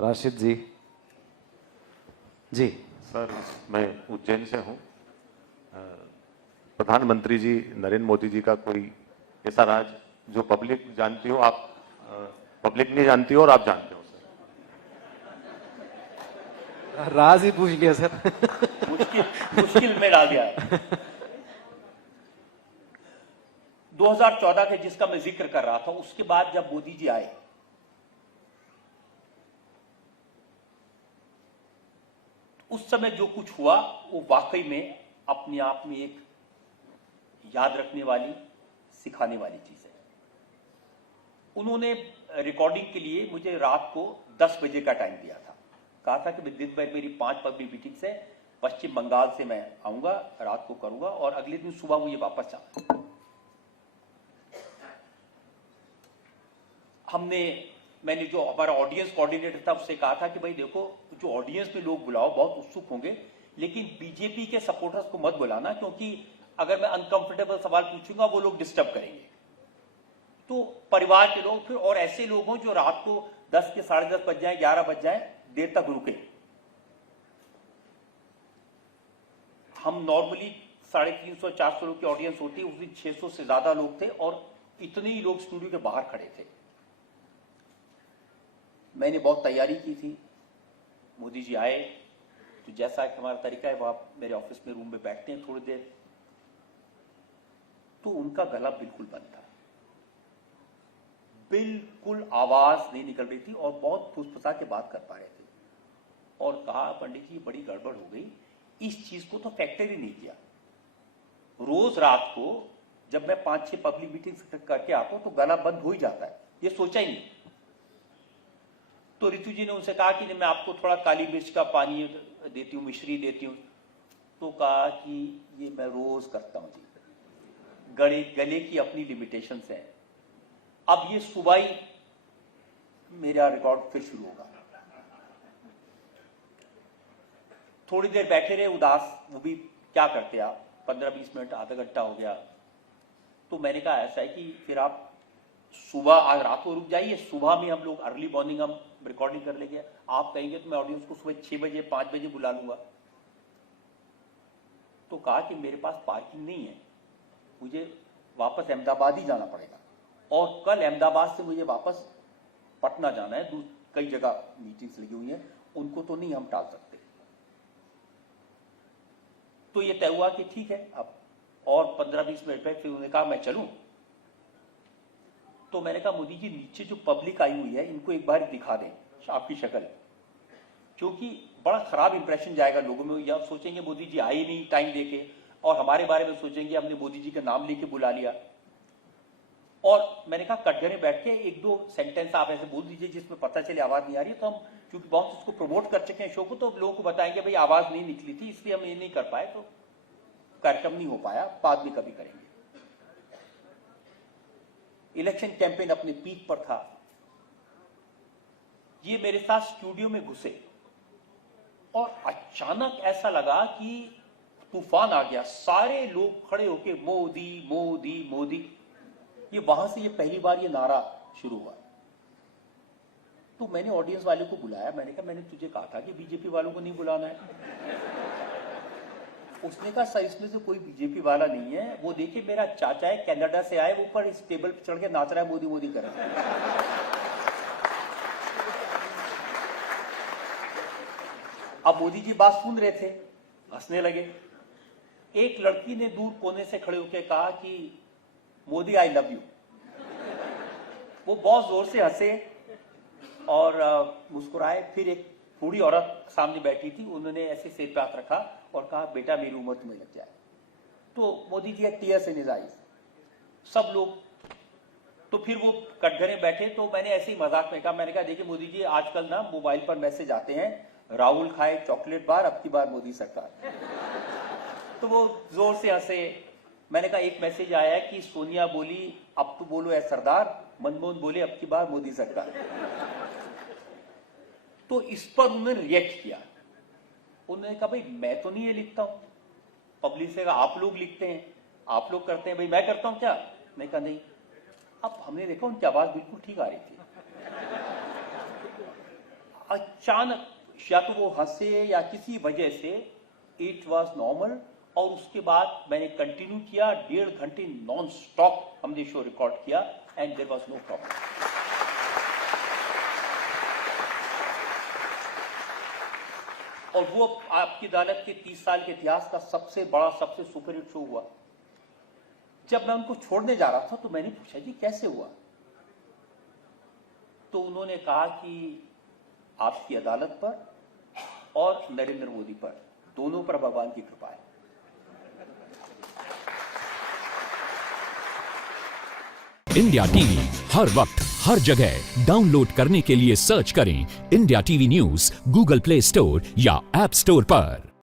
राशिद जी। जी sir, मैं उज्जैन से हूं। प्रधानमंत्री जी नरेंद्र मोदी जी का कोई ऐसा राज जो पब्लिक जानती हो, आप पब्लिक नहीं जानती हो और आप जानते हो सर। राज ही पूछ लिया सर। मुश्किल में डाल दिया। 2014 के जिसका मैं जिक्र कर रहा था, उसके बाद जब मोदी जी आए, उस समय जो कुछ हुआ वो वाकई में अपने आप में एक याद रखने वाली, सिखाने वाली चीज है। उन्होंने रिकॉर्डिंग के लिए मुझे रात को 10 बजे का टाइम दिया था। कहा था कि दिन भर मेरी 5 पब्लिक मीटिंग्स है, पश्चिम बंगाल से मैं आऊंगा, रात को करूंगा और अगले दिन सुबह मुझे वापस जाना। मैंने जो हमारा ऑडियंस कोऑर्डिनेटर था उससे कहा था कि भाई देखो, जो ऑडियंस में लोग बुलाओ बहुत उत्सुक होंगे, लेकिन बीजेपी के सपोर्टर्स को मत बुलाना, क्योंकि अगर मैं अनकंफर्टेबल सवाल पूछूंगा वो लोग डिस्टर्ब करेंगे। तो परिवार के लोग फिर और ऐसे लोग हों जो रात को 10 के 10:30 बज जाए, 11 बज जाए, देर तक रुके। हम नॉर्मली 350-400 लोग की ऑडियंस होती है, उस दिन 600 से ज्यादा लोग थे और इतने ही लोग स्टूडियो के बाहर खड़े थे। मैंने बहुत तैयारी की थी। मोदी जी आए तो जैसा कि हमारा तरीका है, वह मेरे ऑफिस में रूम में बैठते हैं थोड़ी देर, तो उनका गला बिल्कुल बंद था, बिल्कुल आवाज नहीं निकल रही थी और बहुत फुसफुसा के बात कर पा रहे थे। और कहा, पंडित जी बड़ी गड़बड़ हो गई, इस चीज को तो फैक्टर ही नहीं किया। रोज रात को जब मैं 5-6 पब्लिक मीटिंग्स करके आता हूं तो गला बंद हो ही जाता है, ये सोचा ही नहीं। तो रितु जी ने उनसे कहा कि मैं आपको थोड़ा काली मिर्च का पानी देती हूँ, मिश्री देती हूँ। तो कहा कि ये मैं रोज करता हूँ जी, गले की अपनी लिमिटेशंस हैं। अब ये सुबह ही मेरा रिकॉर्ड फिर शुरू होगा। थोड़ी देर बैठे रहे उदास, वो भी क्या करते आप, 15-20 मिनट, आधा घंटा हो गया। तो मैंने कहा ऐसा है कि फिर आप सुबह आज रात को रुक जाइए, सुबह में हम लोग अर्ली मॉर्निंग हम रिकॉर्डिंग कर लेंगे। आप कहेंगे तो मैं ऑडियंस को सुबह 6 बजे 5 बजे बुला लूंगा। तो कहा कि मेरे पास पार्किंग नहीं है, मुझे वापस अहमदाबाद ही जाना पड़ेगा और कल अहमदाबाद से मुझे वापस पटना जाना है, कई जगह मीटिंग्स लगी हुई हैं, उनको तो नहीं हम टाल सकते। तो ये तय हुआ कि ठीक है, अब और 15-20 मिनट में फिर उन्होंने कहा मैं चलूं। तो मैंने कहा मोदी जी, नीचे जो पब्लिक आई हुई है इनको एक बार दिखा दें आपकी शक्ल, क्योंकि बड़ा खराब इंप्रेशन जाएगा लोगों में, या सोचेंगे मोदी जी आए नहीं टाइम देके, और हमारे बारे में सोचेंगे हमने मोदी जी का नाम लेके बुला लिया। और मैंने कहा कटघरे बैठ के 1-2 सेंटेंस आप ऐसे बोल दीजिए जिसमें पता चले आवाज नहीं आ रही है। तो हम क्योंकि बहुत उसको प्रमोट कर चुके हैं शो को, तो लोगों को बताएंगे भाई आवाज नहीं निकली थी इसलिए हम ये नहीं कर पाए, तो कार्यक्रम नहीं हो पाया, बाद में कभी करेंगे। इलेक्शन कैंपेन अपने पीक पर था। ये मेरे साथ स्टूडियो में घुसे और अचानक ऐसा लगा कि तूफान आ गया, सारे लोग खड़े होके मोदी मोदी मोदी। ये वहां से ये पहली बार ये नारा शुरू हुआ। तो मैंने ऑडियंस वाले को बुलाया, मैंने कहा मैंने तुझे कहा था कि बीजेपी वालों को नहीं बुलाना है। उसने कहा सर इसमें से कोई बीजेपी वाला नहीं है, वो देखिए मेरा चाचा है कनाडा से आए, वो ऊपर इस टेबल पे चढ़ के नाच रहा है, मोदी मोदी कर रहा है। अब मोदी जी बात सुन रहे थे, हंसने लगे। एक लड़की ने दूर कोने से खड़े होकर कहा कि मोदी आई लव यू। वो बहुत जोर से हंसे और मुस्कुराए। फिर एक बूढ़ी औरत सामने बैठी थी, उन्होंने ऐसे सिर पे हाथ रखा और कहा बेटा मेरी उम्र तुम्हें लग जाए। तो Modi ji tears in his eyes, सब लोग। तो फिर वो कटघरे बैठे, तो मैंने ऐसे ही मजाक में कहा, मैंने कहा देखिए मोदी जी आजकल ना मोबाइल पर मैसेज आते हैं, राहुल खाए चॉकलेट बार, अब की बार मोदी सरकार। तो वो जोर से हंसे। मैंने कहा एक मैसेज आया है कि सोनिया बोली अब तो बोलो ऐ सरदार, मनमोहन बोले अब की बार मोदी सरकार। तो इस पर उन्होंने रिएक्ट किया। उन्होंने कहा भाई मैं तो नहीं ये लिखता हूं, पब्लिक से कहा आप लोग लिखते हैं, आप लोग करते हैं, भाई मैं करता हूं क्या? मैं कहा नहीं। अब हमने देखा उनकी आवाज बिल्कुल ठीक आ रही थी। अचानक या तो वो हंसे या किसी वजह से इट वॉज नॉर्मल, और उसके बाद मैंने कंटिन्यू किया 1.5 घंटे नॉन स्टॉप हमने शो रिकॉर्ड किया and there was no problem. और वो आपकी अदालत के 30 साल के इतिहास का सबसे बड़ा, सबसे सुपरहिट शो हुआ। जब मैं उनको छोड़ने जा रहा था तो मैंने पूछा जी कैसे हुआ, तो उन्होंने कहा कि आपकी अदालत पर और नरेंद्र मोदी पर, दोनों पर भगवान की कृपा है। इंडिया टीवी हर वक्त हर जगह डाउनलोड करने के लिए सर्च करें India TV news Google play store या ऐप स्टोर पर।